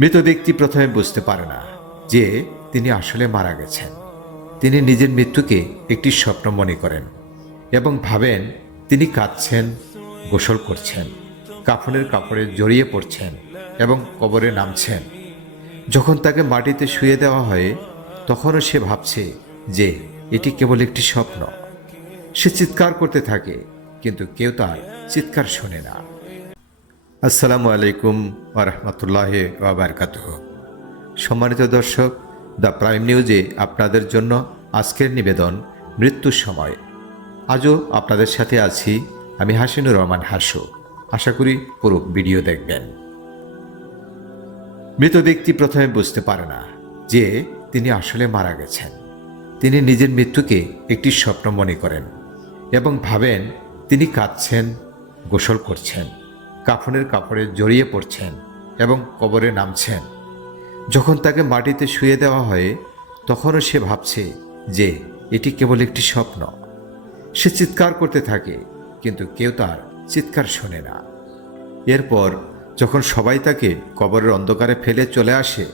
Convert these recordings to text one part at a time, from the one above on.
মৃত ব্যক্তি প্রথমে বুঝতে পারে না যে তিনি আসলে মারা গেছেন। তিনি নিজের মৃত্যুকে একটি স্বপ্ন মনে করেন এবং ভাবেন তিনি কাঁদছেন, গোসল করছেন, কাফনের কাপড়ে জড়িয়ে পড়ছেন এবং কবরে নামছেন। যখন তাকে মাটিতে শুয়ে দেওয়া হয়, তখনও সে ভাবছে যে এটি কেবল একটি স্বপ্ন। সে চিৎকার করতে থাকে, কিন্তু কেউ তার চিৎকার শোনে না। আসসালামু আলাইকুম ওরহমতুল্লাহ বারকাত সম্মানিত দর্শক, দ্য প্রাইম নিউজে আপনাদের জন্য আজকের নিবেদন, মৃত্যুর সময়। আজও আপনাদের সাথে আছি আমি হাসিনুর রহমান হাসু। আশা করি পুরো ভিডিও দেখবেন। মৃত ব্যক্তি প্রথমে বুঝতে পারে না যে তিনি আসলে মারা গেছেন। তিনি নিজের মৃত্যুকে একটি স্বপ্ন মনে করেন এবং ভাবেন তিনি কাঁদছেন, গোসল করছেন। কাফনের কাপড়ে জড়িয়ে পড়ছেন এবং কবরে নামছেন। যখন তাকে মাটিতে শুয়ে দেওয়া হয়, তখনও সে ভাবছে যে এটি কেবল একটি স্বপ্ন। সে চিৎকার করতে থাকে, কিন্তু কেউ তার চিৎকার শোনে না। এরপর যখন সবাই তাকে কবরের অন্ধকারে ফেলে চলে আসে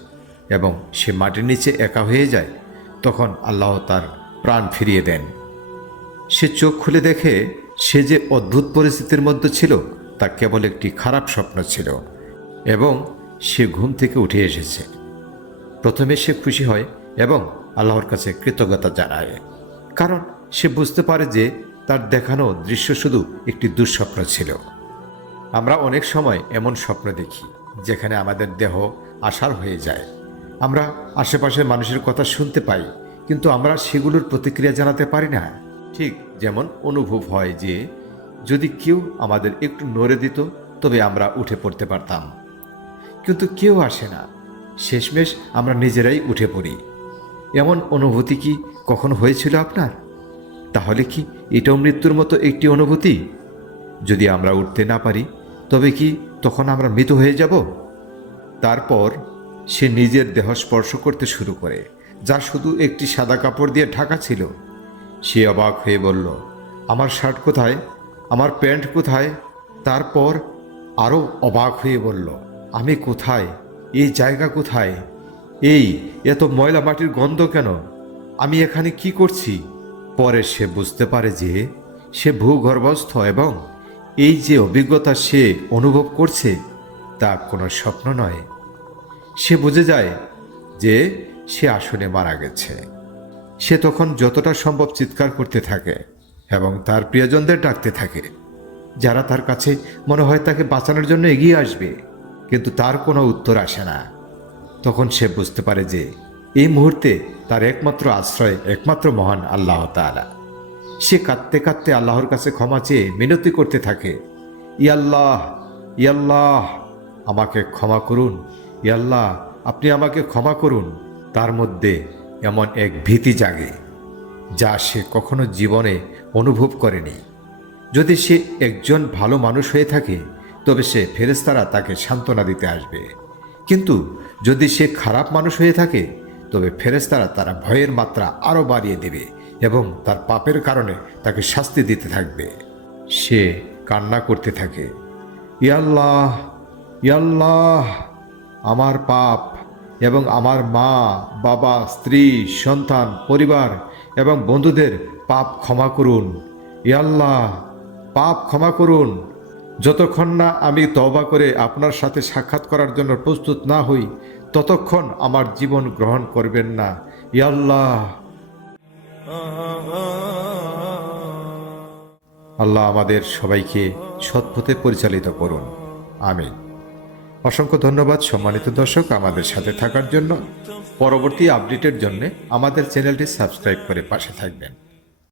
এবং সে মাটির নিচে একা হয়ে যায়, তখন আল্লাহ তার প্রাণ ফিরিয়ে দেন। সে চোখ খুলে দেখে সে যে অদ্ভুত পরিস্থিতির মধ্যে ছিল তা কেবল একটি খারাপ স্বপ্ন ছিল এবং সে ঘুম থেকে উঠে এসেছে। প্রথমে সে খুশি হয় এবং আল্লাহর কাছে কৃতজ্ঞতা জানায়, কারণ সে বুঝতে পারে যে তার দেখানো দৃশ্য শুধু একটি দুঃস্বপ্ন ছিল। আমরা অনেক সময় এমন স্বপ্ন দেখি যেখানে আমাদের দেহ আশার হয়ে যায়। আমরা আশেপাশের মানুষের কথা শুনতে পাই, কিন্তু আমরা সেগুলোর প্রতিক্রিয়া জানাতে পারি না। ঠিক যেমন অনুভব হয় যে যদি কেউ আমাদের একটু নড়ে দিত, তবে আমরা উঠে পড়তে পারতাম। কিন্তু কেউ আসে না। শেষমেশ আমরা নিজেরাই উঠে পড়ি। এমন অনুভূতি কি কখনো হয়েছিল আপনার? তাহলে কি এটাও মৃত্যুর মতো একটি অনুভূতি? যদি আমরা উঠতে না পারি, তবে কি তখন আমরা মৃত হয়ে যাব? তারপর সে নিজের দেহ স্পর্শ করতে শুরু করে, যা শুধু একটি সাদা কাপড় দিয়ে ঢাকা ছিল। সে অবাক হয়ে বলল, আমার শার্ট কোথায়? আমার প্যান্ট কোথায়? তারপর আরও অবাক হয়ে বলল, আমি কোথায়? এই জায়গা কোথায়? এই, এত ময়লা মাটির গন্ধ কেন? আমি এখানে কি করছি? পরে সে বুঝতে পারে যে সে ভূগর্ভস্থ এবং এই যে অভিজ্ঞতা সে অনুভব করছে, তা কোনো স্বপ্ন নয়। সে বুঝে যায় যে সে আসলে মারা গেছে। সে তখন যতটা সম্ভব চিৎকার করতে থাকে। এবং তার প্রিয়জনদের ডাকতে থাকে। যারা তার কাছে মনে হয় তাকে বাঁচানোর জন্য এগিয়ে আসবে, কিন্তু তার কোনো উত্তর আসে না। তখন সে বুঝতে পারে যে, এই মুহূর্তে তার একমাত্র আশ্রয়, একমাত্র মহান আল্লাহ তাআলা। সে কাঁদতে কাঁদতে আল্লাহর কাছে ক্ষমা চেয়ে মিনতি করতে থাকে ইয়াল্লাহ ইয়াল্লাহ আমাকে ক্ষমা করুন। ইয়াল্লাহ আপনি আমাকে ক্ষমা করুন। তার মধ্যে এমন এক ভীতি জাগে। যা সে কখনো জীবনে অনুভব করেনি। যদি সে একজন ভালো মানুষ হয়ে থাকে, তবে সে ফেরেস্তারা তাকে সান্ত্বনা দিতে আসবে। কিন্তু যদি সে খারাপ মানুষ হয়ে থাকে, তবে ফেরেস্তারা তারা ভয়ের মাত্রা আরও বাড়িয়ে দেবে এবং তার পাপের কারণে তাকে শাস্তি দিতে থাকবে। সে কান্না করতে থাকে ইয়াল্লাহ ইয়াল্লাহ আমার পাপ এবং আমার মা, বাবা, স্ত্রী, সন্তান, পরিবার এবং বন্ধুদের পাপ ক্ষমা করুন। ইয়াল্লাহ পাপ ক্ষমা করুন। যতক্ষণ না আমি তবা করে আপনার সাথে সাক্ষাৎ করার জন্য প্রস্তুত না হই, ততক্ষণ আমার জীবন গ্রহণ করবেন না। ইয়াল্লাহ আল্লাহ আমাদের সবাইকে সৎপথে পরিচালিত করুন। আমিন। অসংখ্য ধন্যবাদ সম্মানিত দর্শক আমাদের সাথে থাকার জন্য। পরবর্তী আপডেটের জন্য আমাদের চ্যানেলটি সাবস্ক্রাইব করে পাশে থাকবেন।